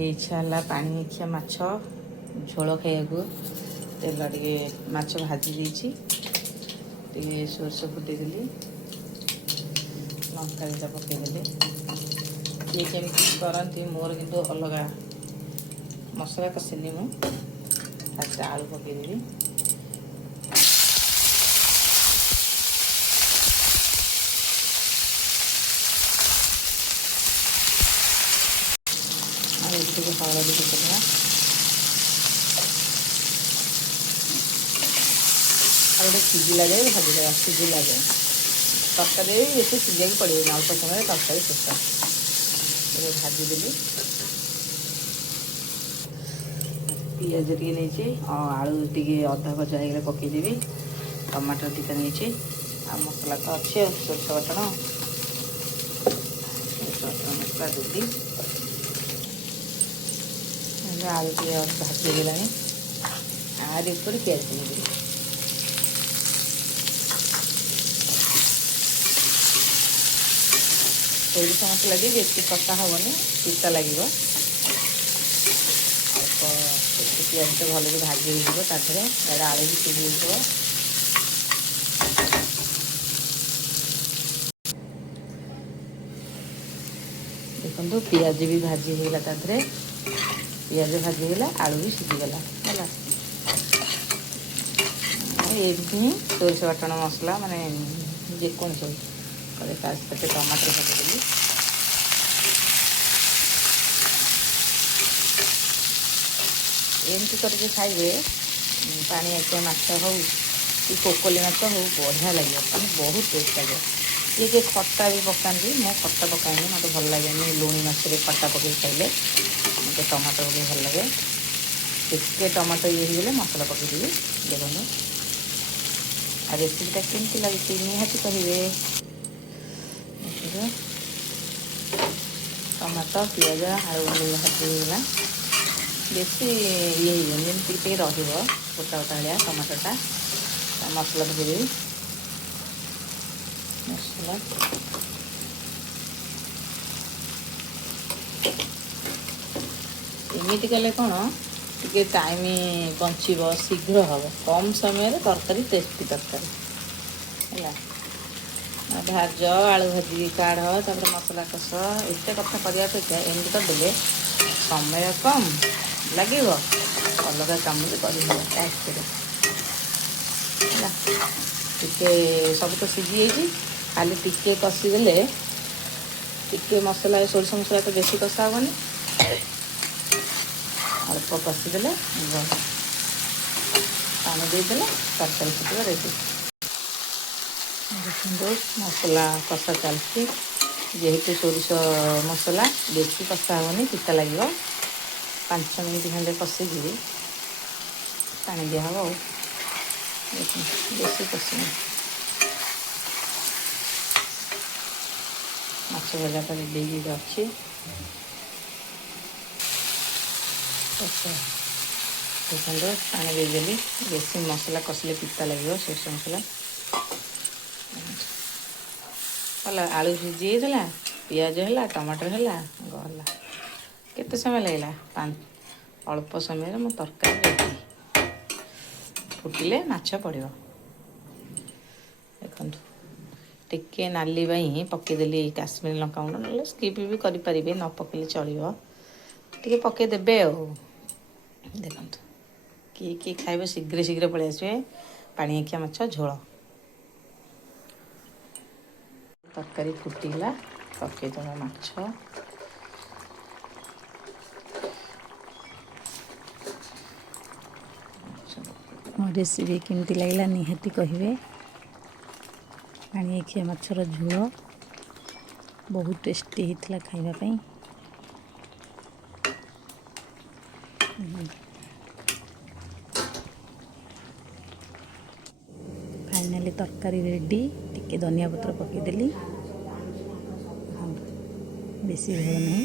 ଟିକେ ଇଚ୍ଛା ହେଲା ପାଣି ଆଖିଆ ମାଛ ଝୋଳ ଖାଇବାକୁ। ତେଲ ଟିକେ ମାଛ ଭାଜି ଦେଇଛି, ଟିକେ ସୋରିଷ ଫୁଟେଇଦେଲି, ଲଙ୍କା ଦିଟା ପକେଇଦେଲି। କିଏ କେମିତି କରନ୍ତି, ମୋର କିନ୍ତୁ ଅଲଗା। ମସଲା କଷିନି ମୁଁ, ଫାଷ୍ଟ ଆଳୁ ପକେଇଦେଲି। ଆଉ ଟିକେ ହଳଦୀ ପକେଇବା। ଆଉ ଗୋଟେ ସିଝିଲା ଯାଏ ଭାଜିଦେବା, ସିଝିଲା ଯାଏ। ତରକାରୀ ବେଶୀ ସିଝିବାକୁ ପଡ଼ିବନି, ଅଳ୍ପ ସମୟରେ ତରକାରୀ ଶେଷ। ଏବେ ଭାଜିଦେଲି। ପିଆଜ ଟିକେ ନେଇଛି, ଆଳୁ ଟିକେ ଅଧା ଭଜା ହେଇଗଲେ ପକେଇଦେବି। ଟମାଟର ଟିକେ ନେଇଛି, ଆଉ ମସଲା ତ ଅଛି, ଆଉ ସୋରିଷ ବାଟଣ ମସଲା ଦେବି। ଆଳୁ ଟିକେ ଭାଜି ହେଇଗଲାଣି, ଆରି ଉପରେ ପିଆଜ ଦେଇଦେବି। ସୋରିଷ ମସଲା ବି ବେଶୀ କଷା ହେବନି, ପିତା ଲାଗିବ। ଅଳ୍ପ ପିଆଜଟା ଭଲକି ଭାଜି ହେଇଯିବ, ତା ଦେହରେ ତାର ଆଳୁ ବି ସିଝି ହେଇଯିବ। ଦେଖନ୍ତୁ ପିଆଜ ବି ଭାଜି ହେଇଗଲା, ତା ଦେହରେ ପିଆଜ ଭାଜି ହେଇଗଲା, ଆଳୁ ବି ସିଝିଗଲା ହେଲା। ଏଇଠି ହିଁ ସୋରିଷ ବାଟଣ ମସଲା ମାନେ ଯେକୌଣସି କରେ, ତା ସହିତ ଟମାଟର ପକେଇଦେଲି। ଏମିତି କରିକି ଖାଇବେ, ପାଣି ଆଖିଆ ମାଛ ହଉ କି କୋକଲି ମାଛ ହଉ, ବଢ଼ିଆ ଲାଗିବ, ମାନେ ବହୁତ ଟେଷ୍ଟ ଲାଗିବ। କିଏ କିଏ ଖଟା ବି ପକାନ୍ତି, ମୁଁ ଖଟା ପକାଏନି, ମୋତେ ଭଲ ଲାଗେନି ଲୁଣି ମାଛରେ ଖଟା ପକାଇ ଖାଇଲେ। ମୋତେ ଟମାଟୋ ପକାଇ ଭଲ ଲାଗେ। ଟିକେ ଟମାଟୋ ଇଏ ହେଇଗଲେ ମସଲା ପକାଇଦେବି। ଦେଖନ୍ତୁ, ଆଉ ରେସିପିଟା କେମିତି ଲାଗୁଛି ନିହାତି କହିବେ। ଟମାଟୋ, ପିଆଜ, ଆଳୁ ଭାଜି ହେଇଗଲା। ବେଶୀ ଇଏ ହେଇଯିବନି, ଯେମିତି ଟିକେ ରହିବ ଗୋଟା ଗୋଟା ଭଳିଆ ଟମାଟୋଟା। ମସଲା ପକାଇଦେବି। ମସଲା ଏମିତି କଲେ କ'ଣ, ଟିକେ ଟାଇମ୍ ବଞ୍ଚିବ, ଶୀଘ୍ର ହେବ, କମ୍ ସମୟରେ ତରକାରୀ, ଟେଷ୍ଟି ତରକାରୀ ହେଲା। ଭାଜ, ଆଳୁ ଭାଜି କାଢ଼, ତାପରେ ମସଲା କଷ, ଏତେ କଥା କରିବା ଅପେକ୍ଷା ଏମିତି କରିଦେଲେ ସମୟ କମ୍ ଲାଗିବ, ଅଲଗା କାମ ବି କରିହେବ ତା ଭିତରେ ହେଲା। ଟିକେ ସବୁ ତ ସିଝି ଯାଇଛି, ଖାଲି ଟିକେ କଷିଦେଲେ, ଟିକେ ମସଲା ସୋରିଷ ମସଲା ତ ବେଶୀ କଷା ହେବନି, ଅଳ୍ପ କଷିଦେଲେ ପାଣି ଦେଇଦେଲେ ତରକାରୀ ଫୁଟିବ, ରେଡି। ଦେଖନ୍ତୁ ମସଲା କଷା ଚାଲିଛି। ଯେହେତୁ ସୋରିଷ ମସଲା ବେଶୀ କଷା ହେବନି, ପିତା ଲାଗିବ। 5 ମିନିଟ୍ ଖଣ୍ଡେ କଷିକିରି ପାଣି ଦିଆହେବ। ଆଉ ବେଶୀ କଷିନି। ମାଛ ଭଜାଟା ଦେଇକି ଅଛି। ଦେଖନ୍ତୁ ପାଣି ଦେଇଦେଲି। ବେଶୀ ମସଲା କଷିଲେ ପିତା ଲାଗିବ, ସୋରିଷ ମସଲା ହେଲା। ଆଳୁ ସିଝି ହେଇଥିଲା, ପିଆଜ ହେଲା, ଟମାଟର ହେଲା, ଗଲା। କେତେ ସମୟ ଲାଗିଲା? ଅଳ୍ପ ସମୟରେ ମୋ ତରକାରୀ ରେଡ଼ି। ଫୁଟିଲେ ମାଛ ପଡ଼ିବ। ଦେଖନ୍ତୁ, ଟିକେ ନାଲି ପାଇଁ ପକାଇଦେଲି କାଶ୍ମୀରୀ ଲଙ୍କାଗୁଣ୍ଡ, ନହେଲେ ସ୍କିପ୍ ବି କରିପାରିବେ, ନ ପକାଇଲେ ଚଳିବ। ଟିକେ ପକାଇଦେବେ ଆଉ। ଦେଖନ୍ତୁ, କିଏ କିଏ ଖାଇବେ ଶୀଘ୍ର ଶୀଘ୍ର ପଳେଇ ଆସିବେ। ପାଣି ଆଖିଆ ମାଛ ଝୋଳ ତରକାରୀ ଫୁଟିଲା, ପକାଇଦେବା ମାଛ। ମୋ ରେସିପି କେମିତି ଲାଗିଲା ନିହାତି କହିବେ। ପାଣି ଆଖିଆ ମାଛର ଝୋଳ ବହୁତ ଟେଷ୍ଟି ହେଇଥିଲା ଖାଇବା ପାଇଁ। ଫାଇନାଲି ତରକାରୀ ରେଡ଼ି। ଟିକେ ଧନିଆ ପତ୍ର ପକାଇଦେଲି। ବେଶୀ ଝୋଳ ନାହିଁ।